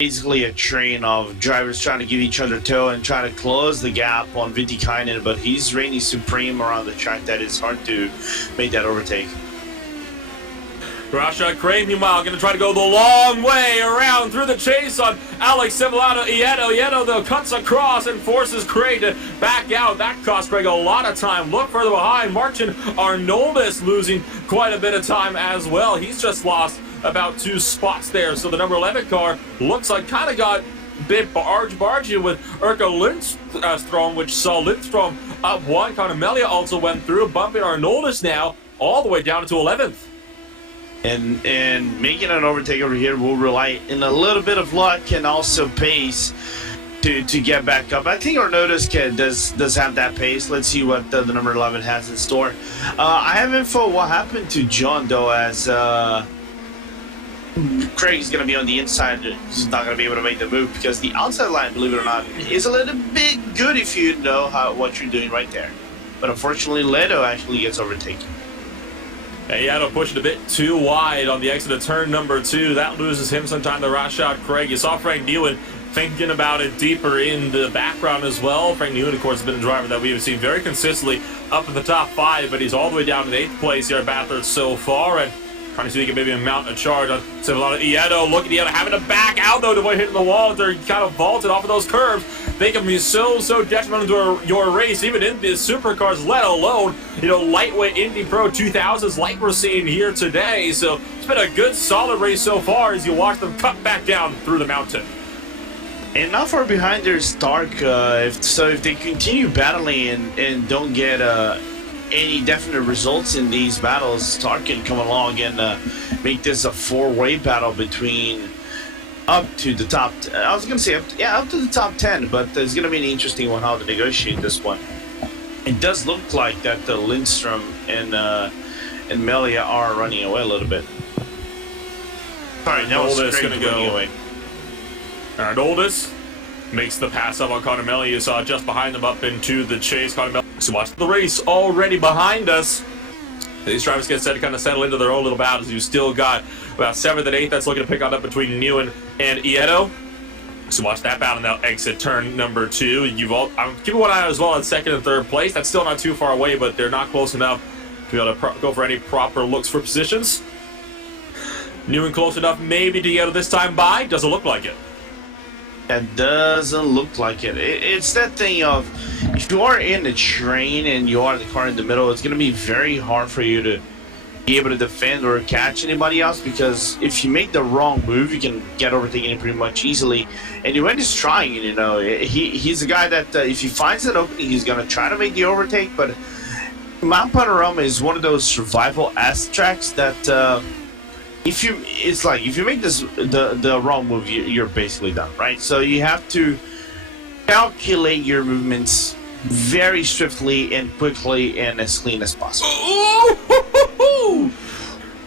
basically a train of drivers trying to give each other toe and trying to close the gap on Vitikainen, but he's reigning supreme around the track that it's hard to make that overtake. Rashad Craig, meanwhile, going to try to go the long way around through the chase on Alex Civillano. Ieto, though, cuts across and forces Craig to back out. That cost Craig a lot of time. Look further behind. Martin Arnoldus losing quite a bit of time as well. He's just lost about 2 spots there. So the number 11 car looks like kind of got a bit bargy with Erka Lindstrom, which saw Lindstrom up 1. Connor also went through, bumping Arnoldus now all the way down to 11th. And making an overtake over here will rely in a little bit of luck and also pace to get back up. I think Arnoldus does have that pace. Let's see what the number 11 has in store. I have info what happened to John, though, as Craig's going to be on the inside. He's not going to be able to make the move because the outside line, believe it or not, is a little bit good if you know what you're doing right there. But unfortunately, Leto actually gets overtaken. Ieto pushed a bit too wide on the exit of turn number 2. That loses him some time to Rashad Craig. You saw Frank Newen thinking about it deeper in the background as well. Frank Newen, of course, has been a driver that we have seen very consistently up in the top 5, but he's all the way down to the 8th place here at Bathurst so far. And trying to see if he can maybe mount a charge on Civillano. Ieto, look at Ieto having to back out, though, to avoid hitting the wall. They're kind of vaulted off of those curves. They can be so detrimental to your race, even in the supercars, let alone, lightweight Indy Pro 2000s like we're seeing here today. So it's been a good, solid race so far as you watch them cut back down through the mountain. And not far behind there's Stark. If they continue battling and don't get any definite results in these battles, Stark can come along and make this a 4-way battle between up to the top. I was gonna say up to the top 10, but it's gonna be an interesting one how to negotiate this one. It does look like that the Lindstrom and Melia are running away a little bit. Sorry, that was going to go away. Arnoldus makes the pass up on Connor Melia. You saw just behind them up into the chase. Connor Melia. So watch the race already behind us. These drivers get set to kind of settle into their own little battles. You still got about 7th and 8th that's looking to pick on up between Newen and Ieto. So watch that battle now exit turn number 2. I'm keeping one eye as well on 2nd and 3rd place. That's still not too far away, but they're not close enough to be able to go for any proper looks for positions. Newen close enough maybe to Ieto this time by. Doesn't look like it. That doesn't look like it. It's that thing of, if you are in a train and you are the car in the middle, it's going to be very hard for you to be able to defend or catch anybody else, because if you make the wrong move, you can get overtaken pretty much easily. And Newen is trying, he's a guy that if he finds an opening, he's going to try to make the overtake, but Mount Panorama is one of those survival-esque tracks that if you make the wrong move, you're basically done, right? So you have to calculate your movements very swiftly and quickly and as clean as possible.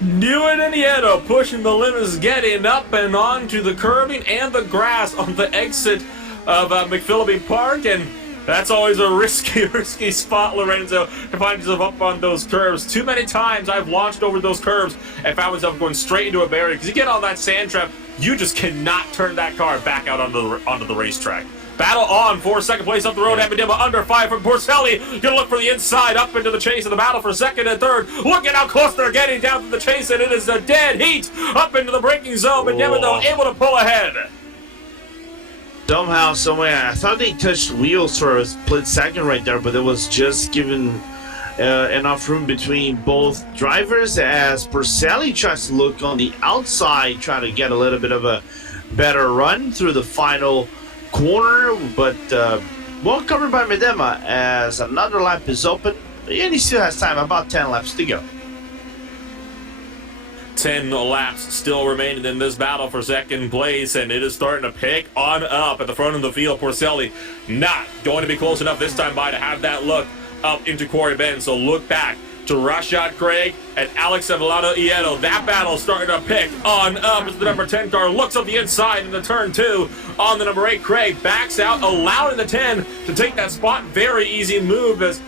Newen and Ieto pushing the limits, getting up and onto the curbing and the grass on the exit of McPhilliby Park, and that's always a risky spot, Lorenzo, to find yourself up on those curves. Too many times I've launched over those curves and found myself going straight into a barrier, because you get on that sand trap, you just cannot turn that car back out onto the racetrack. Battle on for 2nd place up the road. Epidema under 5 from Porcelli. Gonna look for the inside up into the chase of the battle for 2nd and 3rd. Look at how close they're getting down to the chase, and it is a dead heat up into the braking zone. Epidema, though, able to pull ahead. Somehow, somewhere, I thought they touched wheels for a split second right there, but it was just given enough room between both drivers as Porcelli tries to look on the outside, try to get a little bit of a better run through the final corner, but well covered by Medema as another lap is open, and he still has time, about 10 laps to go. 10 laps still remaining in this battle for 2nd place, and it is starting to pick on up at the front of the field. Porcelli not going to be close enough this time by to have that look up into Corey Bend, so look back to Rashad Craig and Alex Civillano Ieto. That battle starting to pick on up as the number 10 car looks up the inside in the turn 2 on the number 8. Craig backs out, allowing the 10 to take that spot. Very easy move as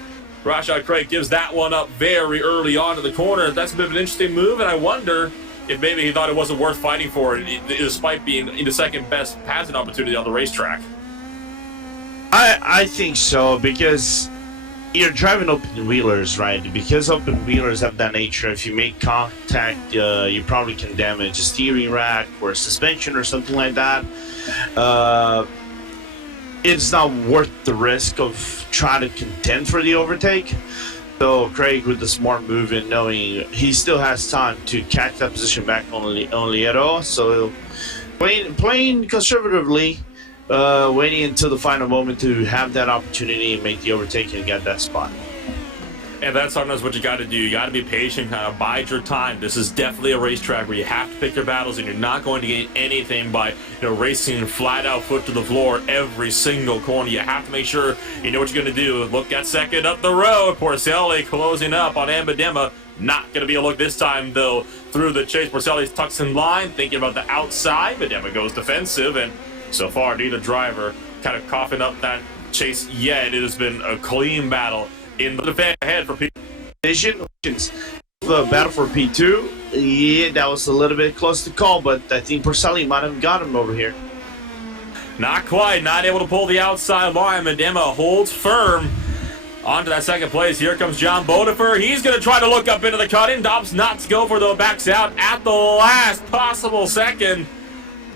Rashad Craig gives that one up very early on in the corner. That's a bit of an interesting move, and I wonder if maybe he thought it wasn't worth fighting for it, despite being the second best passing opportunity on the racetrack. I think so, because you're driving open wheelers, right? Because open wheelers have that nature. If you make contact, you probably can damage a steering rack or a suspension or something like that. It's not worth the risk of trying to contend for the overtake. So Craig, with the smart move and knowing he still has time to catch that position back on Lieto, so playing conservatively, waiting until the final moment to have that opportunity and make the overtake and get that spot. And that's sometimes what you got to do. You got to be patient, kind of bide your time. This is definitely a racetrack where you have to pick your battles, and you're not going to gain anything by racing flat out foot to the floor every single corner. You have to make sure you know what you're going to do. Look at second up the road. Porcelli closing up on Ambadema. Not going to be a look this time, though, through the chase. Porcelli tucks in line, thinking about the outside. Ambadema goes defensive, and so far, neither driver kind of coughing up that chase yet. It has been a clean battle in the defense ahead for P. The battle for P2, yeah, that was a little bit close to call, but I think Porcelli might have got him over here. Not quite, not able to pull the outside line. Medema holds firm onto that second place. Here comes John Bodefer. He's going to try to look up into the cut-in. Dobbs not to go for, though, backs out at the last possible second.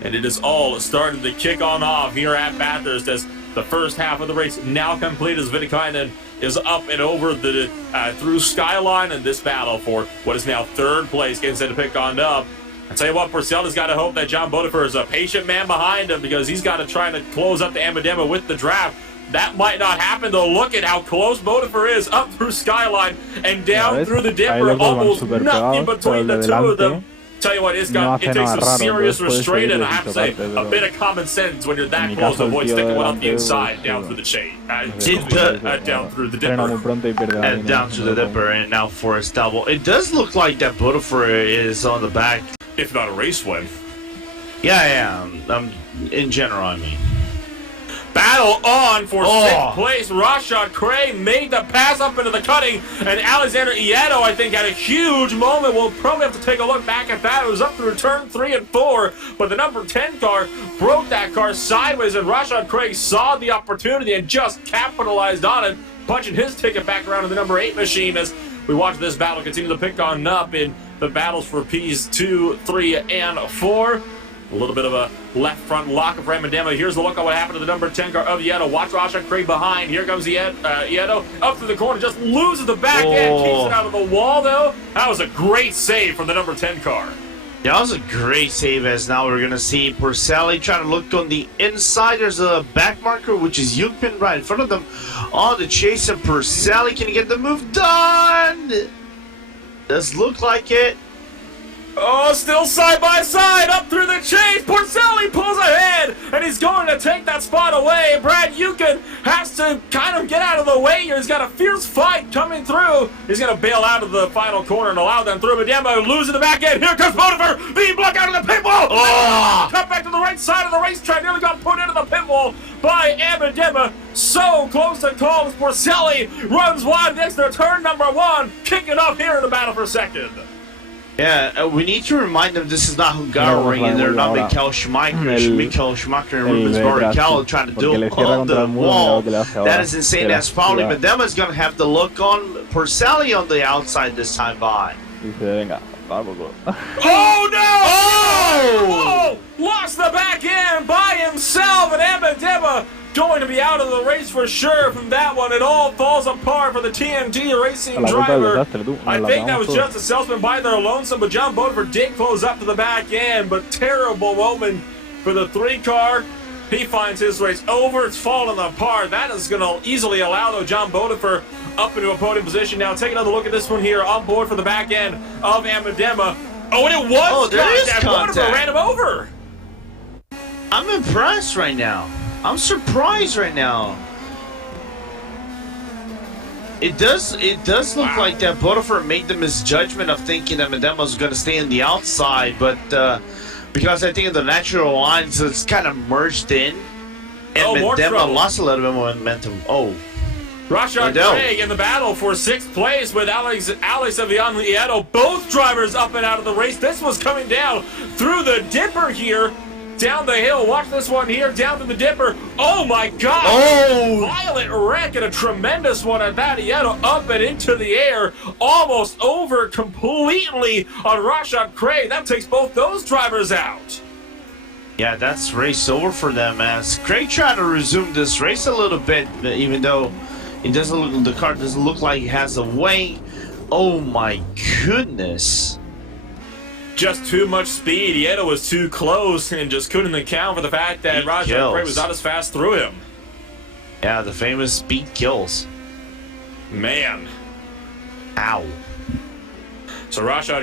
And it is all starting to kick on off here at Bathurst as the first half of the race now complete, as Vitikainen is up and over the through Skyline, and this battle for what is now third place getting set to pick on up. I tell you what, Porcelli's got to hope that John Bodefer is a patient man behind him, because he's got to try to close up the Ambadema with the draft. That might not happen, though. Look at how close Bodefer is up through Skyline and down through the dipper. Almost nothing between the two of them. Tell you what, it takes some serious restraint and I have to say a bit of common sense when you're that close to avoid sticking one up the inside down through the chain, down through the dipper, and down to the dipper, and now for a double. It does look like that Bodefer is on the back, if not a race win. Yeah. In general, I mean. Battle on for sixth place. Rashad Cray made the pass up into the cutting, and Alexander Ieto, I think, had a huge moment. We'll probably have to take a look back at that. It was up through turn 3 and 4, but the number 10 car broke that car sideways, and Rashad Craig saw the opportunity and just capitalized on it, punching his ticket back around to the number 8 machine as we watch this battle continue to pick on up in the battles for Ps 2, 3, and 4. A little bit of a left front lock of Ramadema. Here's the look at what happened to the number 10 car of Ieto. Watch Rashad Craig behind. Here comes Ieto up through the corner. Just loses the back end. Keeps it out of the wall, though. That was a great save from the number 10 car. Yeah, that was a great save, as now we're going to see Porcelli trying to look on the inside. There's a back marker, which is Yukpin right in front of them. On the chase, and Porcelli can get the move done. Does look like it. Oh, still side by side, up through the chase. Porcelli pulls ahead, and he's going to take that spot away. Brad Yukin has to kind of get out of the way here. He's got a fierce fight coming through. He's going to bail out of the final corner and allow them through. Medema losing the back end. Here comes Bodefer being blocked out of the pit wall. Cut back to the right side of the racetrack. Nearly got put into the pit wall by Medema. So close to call as Porcelli runs wide next to turn number 1. Kicking off here in the battle for second. Yeah, we need to remind them this is not Hungaroring, and they're not Michael Schumacher. Michael Schumacher and Rubens Barrichello trying to do on the wall. That is insane. That's probably Medema's going to have to look on Porcelli on the outside this time by. Oh no! Oh! Lost the back end by himself, and Ambadema going to be out of the race for sure from that one. It all falls apart for the TNT Racing driver. I think that was just a salesman by their lonesome, but John Bodefer did close up to the back end, but terrible moment for the 3 car. He finds his race over. It's falling apart. That is going to easily allow, though, John Bodefer up into a podium position. Now take another look at this one here on board for the back end of Ambadema. Oh, and it was contact. Bodefer ran him over. I'm impressed right now. I'm surprised right now. It does look like that Bodefer made the misjudgment of thinking that Medema was going to stay on the outside, but because I think the natural lines it's kind of merged in, and Medema lost a little bit more momentum. Rashad Craig in the battle for 6th place with Alex Avian Lieto. Both drivers up and out of the race. This was coming down through the dipper here. Down the hill. Watch this one here. Down to the dipper. Oh, my God. Oh! Violent wreck and a tremendous one at that. Lieto up and into the air. Almost over completely on Rashad Craig. That takes both those drivers out. Yeah, that's race over for them as Craig tried to resume this race a little bit, even though it doesn't look, the car doesn't look like it has a weight. Oh my goodness. Just too much speed. Lieto was too close and just couldn't account for the fact that Rashad Craig was not as fast through him. Yeah, the famous speed kills. Man. Ow. So Rashad